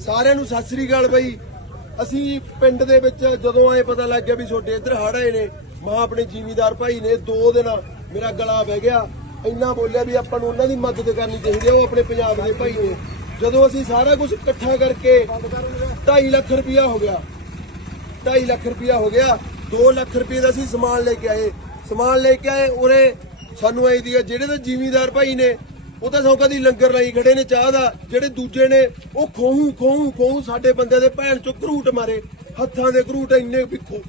ਸਾਰਿਆਂ ਨੂੰ ਸਤਿ ਸ੍ਰੀ ਅਕਾਲ ਬਾਈ। ਅਸੀਂ ਪਿੰਡ ਦੇ ਵਿੱਚ ਜਦੋਂ ਆਏ ਪਤਾ ਲੱਗ ਗਿਆ ਵੀ ਛੋਟੇ ਇੱਧਰ ਹੜ੍ਹ ਆਏ ਨੇ। ਮਾਂ ਆਪਣੇ ਜ਼ਿਮੀਦਾਰ ਭਾਈ ਨੇ ਦੋ ਦਿਨ ਮੇਰਾ ਗਲਾ ਬਹਿ ਗਿਆ। ਇੰਨਾ ਬੋਲਿਆ ਵੀ ਆਪਾਂ ਨੂੰ ਉਹਨਾਂ ਦੀ ਮਦਦ ਕਰਨੀ ਚਾਹੀਦੀ ਹੈ ਉਹ ਆਪਣੇ ਪੰਜਾਬ ਦੇ ਭਾਈ ਨੇ। ਜਦੋਂ ਅਸੀਂ ਸਾਰਾ ਕੁਝ ਇਕੱਠਾ ਕਰਕੇ 2.5 ਲੱਖ ਰੁਪਇਆ ਹੋ ਗਿਆ। 2.5 ਲੱਖ ਰੁਪਇਆ ਹੋ ਗਿਆ। 2 ਲੱਖ ਰੁਪਏ ਦਾ ਅਸੀਂ ਸਮਾਨ ਲੈ ਕੇ ਆਏ। ਸਮਾਨ ਲੈ ਕੇ ਆਏ ਉਰੇ ਸਾਨੂੰ ਆਈ ਦੀ ਆ, ਜਿਹੜੇ ਤਾਂ ਜ਼ਿਮੀਦਾਰ ਭਾਈ ਨੇ ਉਹ ਤਾਂ ਸੌਕਾ ਦੀ ਲੰਗਰ ਲਾਈ ਖੜੇ ਨੇ, ਚਾਹ ਦਾ। ਜਿਹੜੇ ਦੂਜੇ ਨੇ, ਉਹ ਖੋਹੂ ਖੋਹੂ ਖੋਹੂ ਸਾਡੇ ਬੰਦੇ ਦੇ ਭੈਣ ਚੋਂ ਘਰੂਟ ਮਾਰੇ। ਹੱਥਾਂ ਦੇ ਘਰੂਟ ਇੰਨੇ ਵਿਖੋ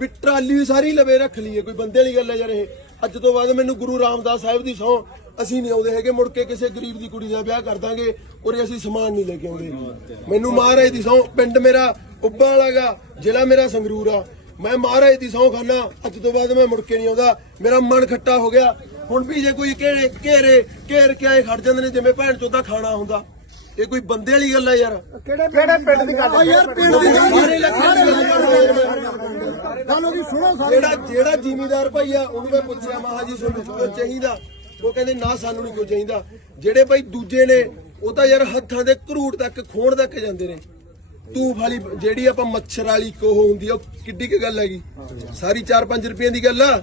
ਵੀ ਟਰਾਲੀ ਵੀ ਸਾਰੀ ਲਵੇ ਰੱਖ ਲਈਏ, ਕੋਈ ਬੰਦੇ ਵਾਲੀ ਗੱਲ ਹੈ ਯਾਰ ਇਹ। ਅੱਜ ਤੋਂ ਬਾਅਦ ਮੈਨੂੰ ਗੁਰੂ ਰਾਮਦਾਸ ਸਾਹਿਬ ਦੀ ਸਹੁੰ ਅਸੀਂ ਨਹੀਂ ਆਉਂਦੇ ਹੈਗੇ, ਮੁੜ ਕੇ ਕਿਸੇ ਗਰੀਬ ਦੀ ਕੁੜੀ ਦਾ ਵਿਆਹ ਕਰ ਦਾਂਗੇ ਔਰ ਅਸੀਂ ਸਮਾਨ ਨਹੀਂ ਲੈ ਕੇ ਆਉਂਦੇ। ਮੈਨੂੰ ਮਹਾਰਾਜ ਦੀ ਸਹੁੰ ਪਿੰਡ ਮੇਰਾ ਉੱਬਾ ਵਾਲਾਗਾ, ਜ਼ਿਲ੍ਹਾ ਮੇਰਾ ਸੰਗਰੂਰ ਆ। ਮੈਂ ਮਹਾਰਾਜ ਦੀ ਸਹੁੰ ਖਾਨਾ, ਅੱਜ ਤੋਂ ਬਾਅਦ ਮੈਂ ਮੁੜ ਕੇ ਨਹੀਂ ਆਉਂਦਾ। ਮੇਰਾ ਮਨ ਖੱਟਾ ਹੋ ਗਿਆ। ਹੁਣ ਵੀ ਜੇ ਕੋਈ ਘੇਰੇ ਘੇਰੇ ਘੇਰ ਕੇ ਆਏ ਖੜ ਜਾਂਦੇ ਨੇ ਜਿਵੇਂ ਭੈਣ ਚੋਦਾ ਖਾਣਾ ਹੁੰਦਾ। ਇਹ ਕੋਈ ਬੰਦੇ ਵਾਲੀ ਗੱਲ ਆ ਯਾਰ। ਕਿਹੜੇ ਪਿੰਡ ਦੀ ਗੱਲ ਆ? ਯਾਰ ਪਿੰਡ ਦੀ ਗੱਲ ਸਾਰੇ ਉਹਦੀ ਸੁਣੋ ਸਾਰੇ? ਜਿਹੜਾ ਜਿਹੜਾ ਜ਼ਿਮੀਦਾਰ ਭਾਈ ਆ ਉਹਨੂੰ ਮੈਂ ਪੁੱਛਿਆ ਮਹਾ ਜੀ ਤੁਹਾਨੂੰ ਕਿਉਂ ਚਾਹੀਦਾ? ਉਹ ਕਹਿੰਦੇ ਨਾ ਸਾਨੂੰ ਨਹੀਂ ਕੋਈ ਚਾਹੀਦਾ। ਜਿਹੜੇ ਭਾਈ ਦੂਜੇ ਨੇ ਉਹ ਤਾਂ ਯਾਰ ਹੱਥਾਂ ਦੇ ਘਰੂਟ ਤੱਕ ਖੋਣ ਤੱਕ ਜਾਂਦੇ ਨੇ। ਤੂੰ ਵਾਲੀ ਜਿਹੜੀ ਆਪਾਂ ਮੱਛਰ ਵਾਲੀ ਕੋਹ ਹੁੰਦੀ ਆ ਉਹ ਕਿੱਡੀ ਕੁ ਗੱਲ ਹੈਗੀ? ਸਾਰੀ 4-5 ਰੁਪਏ ਦੀ ਗੱਲ ਆ?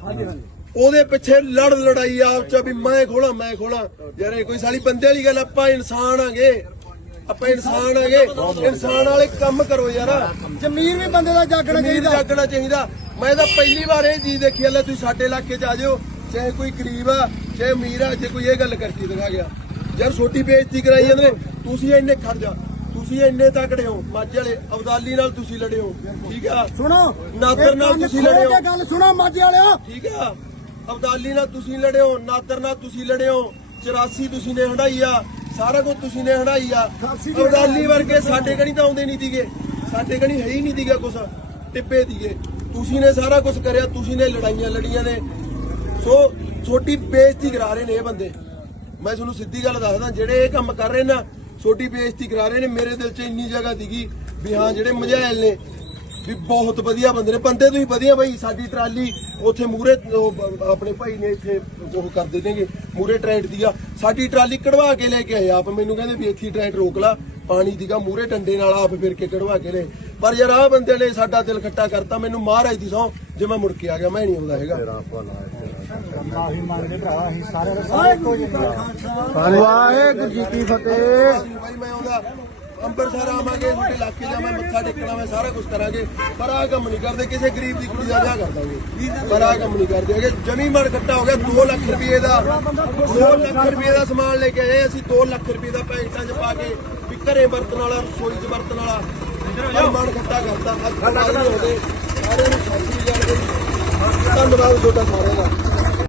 ਉਹਦੇ ਪਿੱਛੇ ਲੜ ਲੜਾਈ ਆਪ ਚ ਵੀ ਮੈਂ ਖੋਲਾਂ ਮੈਂ ਖੋਲਾਂ। ਯਾਰ ਇਹ ਕੋਈ ਸਾਲੀ ਬੰਦੇ ਵਾਲੀ ਗੱਲ ਆਪਾਂ ਇਨਸਾਨ ਆਂਗੇ। ਆਪਾਂ ਇਨਸਾਨ ਆਂਗੇ। ਇਨਸਾਨ ਵਾਲੇ ਕੰਮ ਕਰੋ ਯਾਰ। ਜ਼ਮੀਰ ਵੀ ਬੰਦੇ ਦਾ ਜਾਗਣਾ ਚਾਹੀਦਾ। ਜਾਗਣਾ ਚਾਹੀਦਾ। ਮੈਂ ਤਾਂ ਪਹਿਲੀ ਵਾਰ ਇਹ ਚੀਜ਼ ਦੇਖੀ ਆ ਲੈ ਤੁਸੀਂ ਸਾਡੇ ਇਲਾਕੇ 'ਚ ਆ ਜਿਓ। ਚਾਹੇ ਕੋਈ ਗਰੀਬ ਆ ਚਾਹੇ ਅਮੀਰ ਆ ਜੇ ਕੋਈ ਇਹ ਗੱਲ ਕਰਕੇ ਦਿਖਾ ਗਿਆ। ਯਾਰ ਛੋਟੀ ਬੇਇੱਜ਼ਤੀ ਕਰਾਈ ਜਾਂਦੇ ਤੁਸੀਂ ਇੰਨੇ ਖੜ ਜਾ। ਤੁਸੀਂ ਇੰਨੇ ਤਕੜੇ ਹੋ ਮਾਝੇ ਵਾਲੇ ਅਬਦਾਲੀ ਨਾਲ ਤੁਸੀਂ ਲੜੇ ਹੋ। ਠੀਕ ਆ? ਸੁਣੋ। ਨਾਦਰ ਨਾਲ ਤੁਸੀਂ ਖੋਲ ਲੜੇ ਹੋ। ਕੇ ਗੱਲ ਸੁਣੋ ਮਾਝੇ ਵਾਲਿਓ। ਠੀਕ ਆ? ਅਬਦਾਲੀ ਨਾਲ ਤੁਸੀਂ ਲੜੇ ਹੋ ਨਾਦਰ ਨਾਲ ਤੁਸੀਂ ਲੜੇ ਹੋ 84 ਤੁਸੀਂ ਨੇ ਹੰਡਾਈ ਆ ਸਾਰਾ ਕੁਝ ਤੁਸੀਂ ਨੇ ਹੰਡਾਈ ਆ। ਅਬਦਾਲੀ ਵਰਗੇ ਸਾਡੇ ਕਣੀ ਤਾਂ ਆਉਂਦੇ ਨਹੀਂ ਦੀਗੇ ਸਾਡੇ ਕਣੀ ਹੈ ਹੀ ਨਹੀਂ ਦੀਗਾ ਕੁਛ ਟਿੱਪੇ ਦੀਗੇ ਤੁਸੀਂ ਨੇ ਸਾਰਾ ਕੁਝ ਕਰਿਆ ਤੁਸੀਂ ਨੇ ਲੜਾਈਆਂ ਲੜੀਆਂ ਨੇ। ਸੋ ਛੋਟੀ ਬੇਇੱਜ਼ਤੀ ਕਰਾ ਰਹੇ ਨੇ ਇਹ ਬੰਦੇ। ਮੈਂ ਤੁਹਾਨੂੰ ਸਿੱਧੀ ਗੱਲ ਦੱਸਦਾ ਜਿਹੜੇ ਇਹ ਕੰਮ ਕਰ ਰਹੇ ਨਾ ਛੋਟੀ ਬੇਇੱਜ਼ਤੀ ਕਰਾ ਰਹੇ ਨੇ ਮੇਰੇ ਦਿਲ 'ਚ ਇੰਨੀ ਜਗ੍ਹਾ ਦੀਗੀ ਵੀ ਹਾਂ ਜਿਹੜੇ ਮਝੈਲ ਨੇ ਵੀ ਬਹੁਤ ਵਧੀਆ ਬੰਦੇ ਨੇ ਬੰਦੇ ਤੁਸੀਂ ਵਧੀਆ ਬਾਈ ਸਾਡੀ ਟਰਾਲੀ ਉੱਥੇ ਮੂਰੇ ਆਪਣੇ ਭਾਈ ਨੇ ਇੱਥੇ ਉਹ ਕਰ ਦੇਣਗੇ ਮੂਰੇ ਟ੍ਰੈਂਟ ਦੀ ਆ। ਸਾਡੀ ਟਰਾਲੀ ਕਢਵਾ ਕੇ ਲੈ ਕੇ ਆਏ ਆਪ ਮੈਨੂੰ ਕਹਿੰਦੇ ਵੀ ਇੱਥੇ ਟ੍ਰੈਂਟ ਰੋਕ ਲਾ ਪਾਣੀ ਦੀਗਾ ਮੂਰੇ ਡੰਡੇ ਨਾਲ ਆਪ ਫਿਰ ਕੇ ਕਢਵਾ ਕੇ ਲੈ। ਪਰ ਯਾਰ ਆਹ ਬੰਦੇ ਨੇ ਸਾਡਾ ਦਿਲ ਖੱਟਾ ਕਰਤਾ ਮੈਨੂੰ ਮਹਾਰਾਜ ਦੀ ਸਹੁੰ ਜੇ ਮੈਂ ਮੁੜ ਕੇ ਆ ਗਿਆ ਮੈਂ ਨਹੀਂ ਆਉਂਦਾ ਹੈਗਾ। ਮਾਫੀ ਮੰਗਦੇ ਭਰਾ ਅਸੀਂ ਸਾਰੇ ਵਾਹਿਗੁਰੂ ਜੀ ਕੀ ਫਤਿਹ। ਭਾਈ ਮੈਂ ਆਉਂਦਾ। ਅੰਮ੍ਰਿਤਸਰ ਆਵਾਂਗੇ ਤੁਹਾਡੇ ਇਲਾਕੇ ਜਾ ਮੱਥਾ ਟੇਕਣਾ ਮੈਂ ਸਾਰਾ ਕੁਝ ਕਰਾਂਗੇ। ਪਰ ਆਹ ਕੰਮ ਨਹੀਂ ਕਰਦੇ, ਕਿਸੇ ਗਰੀਬ ਦੀ ਕੁੜੀ ਦਾ ਵਿਆਹ ਕਰ ਦਾਂਗੇ। ਪਰ ਆਹ ਕੰਮ ਨਹੀਂ ਕਰਦੇ ਹੈਗੇ। ਜਮੀ ਮਨ ਇਕੱਠਾ ਹੋ ਗਿਆ 2 ਲੱਖ ਰੁਪਏ ਦਾ 2 ਲੱਖ ਰੁਪਏ ਦਾ ਸਮਾਨ ਲੈ ਕੇ ਆਏ, ਅਸੀਂ 2 ਲੱਖ ਰੁਪਏ ਦਾ ਪੈਕਟਾਂ 'ਚ ਪਾ ਕੇ ਵੀ ਘਰੇ ਵਰਤਣ ਵਾਲਾ, ਰਸੋਈ 'ਚ ਵਰਤਣ ਵਾਲਾ ਮਨ ਇਕੱਠਾ ਕਰਦਾ ਅੱਜ ਤੋਂ ਆਉਂਦੇ ਸਾਰਿਆਂ ਨੂੰ ਸਤਿ ਸ੍ਰੀ ਅਕਾਲ ਧੰਨਵਾਦ ਤੁਹਾਡਾ ਸਾਰਿਆਂ ਦਾ।